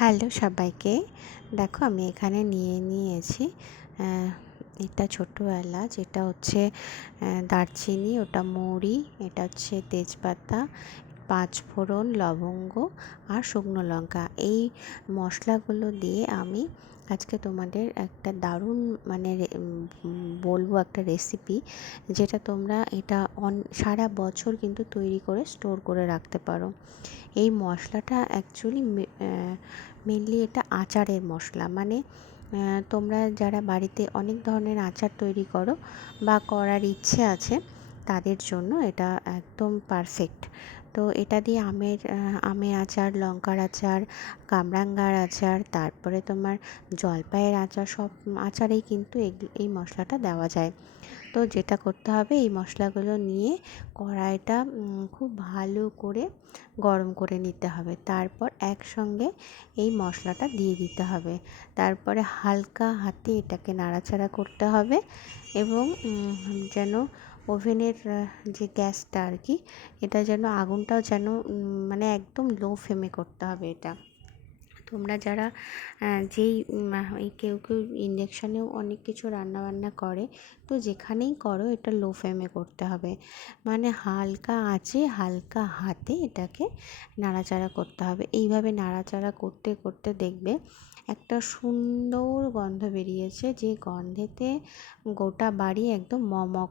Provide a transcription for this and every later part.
Hello সবাইকে। দেখো আমি এখানে নিয়ে নিয়েছি এটা ছোটো এলাচ, এটা হচ্ছে দারচিনি, ওটা মৌরি, এটা হচ্ছে তেজপাতা, পাঁচফোড়ন, লবঙ্গ আর শুকনো লঙ্কা। এই মশলাগুলো দিয়ে আমি আজকে তোমাদের একটা দারুণ বলবো একটা রেসিপি, যেটা তোমরা এটা সারা বছর কিন্তু তৈরি করে স্টোর করে রাখতে পারো। এই মশলাটা অ্যাকচুয়ালি মেনলি এটা আচারের মশলা। তোমরা যারা বাড়িতে অনেক ধরনের আচার তৈরি করো বা করার ইচ্ছে আছে, তাদের জন্য এটা একদম পারফেক্ট। তো এটা দিয়ে আমের আচার, লঙ্কার আচার, কামরাঙ্গার আচার, তারপরে তোমার জলপাইয়ের আচার, সব আচারেই কিন্তু এই মশলাটা দেওয়া যায়। তো যেটা করতে হবে, এই মশলাগুলো নিয়ে কড়াইটা খুব ভালো করে গরম করে নিতে হবে। তারপর একসঙ্গে এই মশলাটা দিয়ে দিতে হবে। তারপরে হালকা হাতে এটাকে নাড়াচাড়া করতে হবে এবং যেন ওভেনের যে গ্যাসটা আর কি, এটা যেন আগুনটাও যেন একদম লো ফ্লেমে করতে হবে এটা। তোমরা যারা যেই এই কেউ ইন্ডাকশানেও অনেক কিছু রান্নাবান্না করে, তো যেখানেই করো এটা লো ফ্লেমে করতে হবে। হালকা আঁচে হালকা হাতে এটাকে নাড়াচাড়া করতে হবে। এইভাবে নাড়াচাড়া করতে করতে দেখবে একটা সুন্দর গন্ধ বেরিয়েছে, যে গন্ধেতে গোটা বাড়ি একদম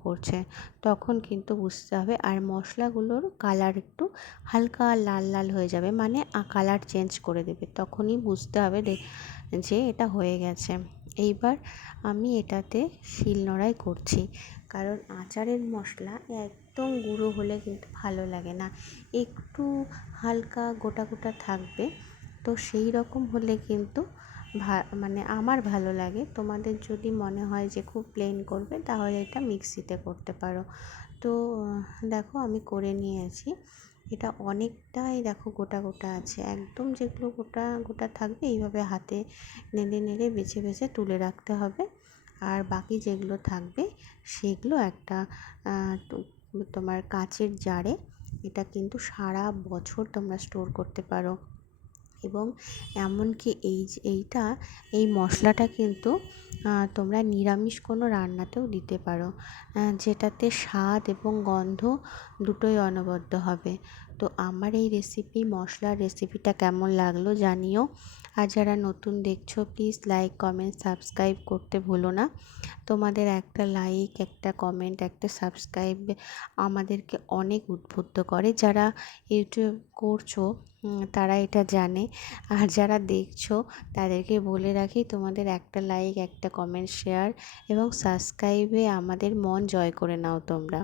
করছে। তখন কিন্তু বুঝতে হবে, আর মশলাগুলোর কালার একটু হালকা লাল লাল হয়ে যাবে, কালার চেঞ্জ করে দেবে। তখনই বুঝতে হবে যে এটা হয়ে গেছে। এইবার আমি এটাতে শিলনোড়ায় করছি, কারণ আচারের মশলা একদম গুঁড়ো হলে কিন্তু ভালো লাগে না, একটু হালকা গোটা গোটা থাকবে। তো সেই রকম হলে কিন্তু আমার ভালো লাগে। তোমাদের যদি মনে হয় যে খুব প্লেন করবে, তাহলে এটা মিক্সিতে করতে পারো। তো দেখো আমি করে নিয়েছি। এটা অনেকটাই দেখো গোটা গোটা আছে, একদম যেগুলো গোটা গোটা থাকবে এইভাবে হাতে নেড়ে নেড়ে বেছে বেছে তুলে রাখতে হবে। আর বাকি যেগুলো থাকবে সেগুলো একটা তোমার কাচের জারে, এটা কিন্তু সারা বছর তোমরা স্টোর করতে পারো। এবং এমনকি এই মশলাটা কিন্তু তোমরা নিরামিষ কোনো রান্নাতেও দিতে পারো, যেটাতে স্বাদ এবং গন্ধ দুটোই অনবদ্য হবে। তো আমার এই মশলার রেসিপিটা কেমন লাগলো জানিও। আর যারা নতুন দেখছো, প্লিজ লাইক, কমেন্ট, সাবস্ক্রাইব করতে ভুলো না। তোমাদের একটা লাইক, একটা কমেন্ট, একটা সাবস্ক্রাইব আমাদেরকে অনেক উদ্বুদ্ধ করে। যারা ইউটিউব করছো তারা এটা জানে, আর যারা দেখছো তাদেরকে বলে রাখি, তোমাদের একটা লাইক, একটা কমেন্ট, শেয়ার এবং সাবস্ক্রাইবে আমাদের মন জয় করে নাও তোমরা।